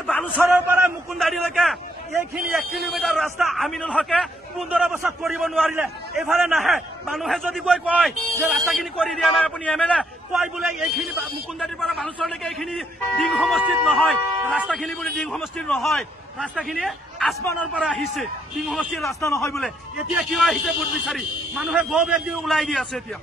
আমাৰ বালুচৰৰ পৰা মুকুন্দাৰীলৈকে এইখিনি 1 কিলোমিটাৰ ৰাস্তা আমিনুল হকে 15 বছৰ কৰিব নোৱাৰিলে। এইফালে নাহে মানুহে যদি গৈ কয় যে ৰাস্তাখিনি কৰি দিয়া নাই আপুনি এমএলএ কয় বোলে এইখিনি মুকুন্দাৰীৰ পৰা বালুচৰলৈকে এইখিনি ডিং সমষ্টিত নহয়, ৰাস্তাখিনি বোলে ডিং সমষ্টিৰ নহয়, ৰাস্তাখিনি আসমানৰ পৰা আহিছে, ডিং সমষ্টিৰ ৰাস্তা নহয় বোলে। এতিয়া কিয় আহিছে ভোট বিচাৰি মানুহে গো বেগ দি ওলাই দি আছে। এতিয়া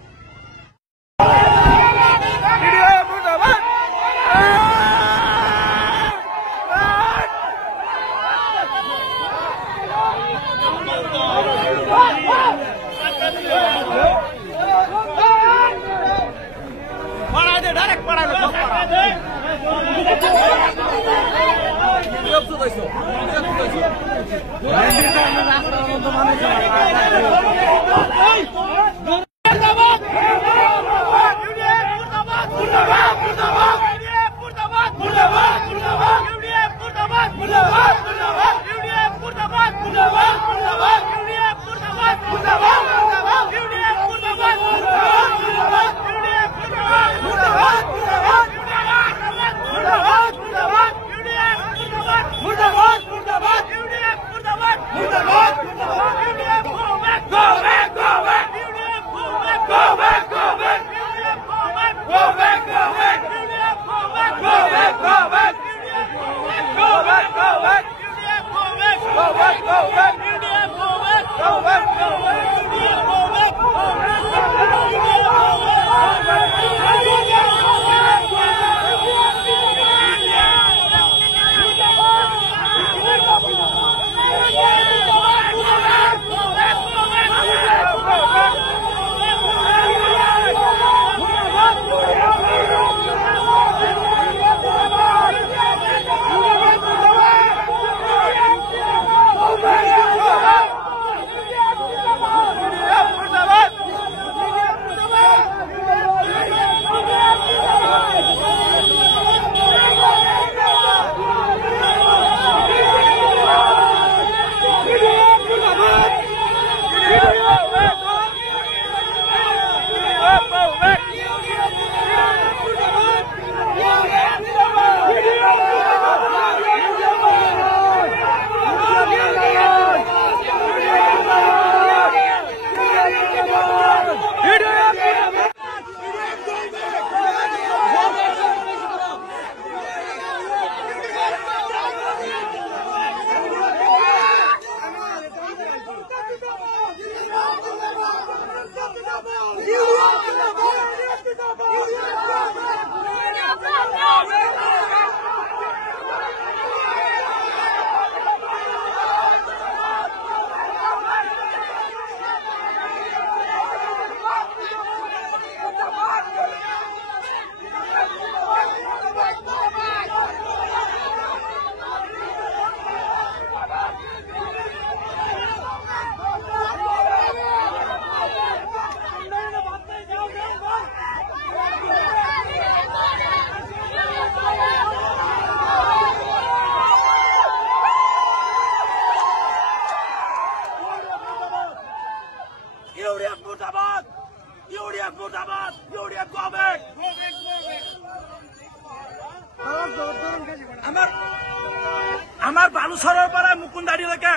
আমাৰ বালুচৰৰ পৰা মুকুন্দাৰীলৈকে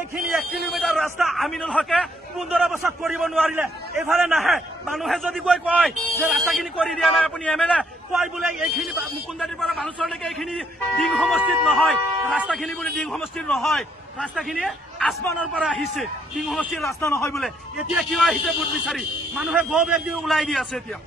এইখিনি 1 কিলোমিটাৰ ৰাস্তা আমিনুল হকে 15 বছৰ কৰিব নোৱাৰিলে। এইফালে নাহে মানুহে যদি গৈ কয় যে ৰাস্তাখিনি কৰি দিয়া নাই আপুনি এমএলএ কয় বোলে এইখিনি মুকুন্দাৰীৰ পৰা বালুচৰলৈকে এইখিনি ডিং সমষ্টিত নহয়, ৰাস্তাখিনি বোলে ডিং সমষ্টিৰ নহয়, ৰাস্তাখিনি আসমানৰ পৰা আহিছে, ডিং সমষ্টিৰ ৰাস্তা নহয় বোলে। এতিয়া কিয় আহিছে ভোট বিচাৰি মানুহে গো বেগ দি ওলাই দি আছে। এতিয়া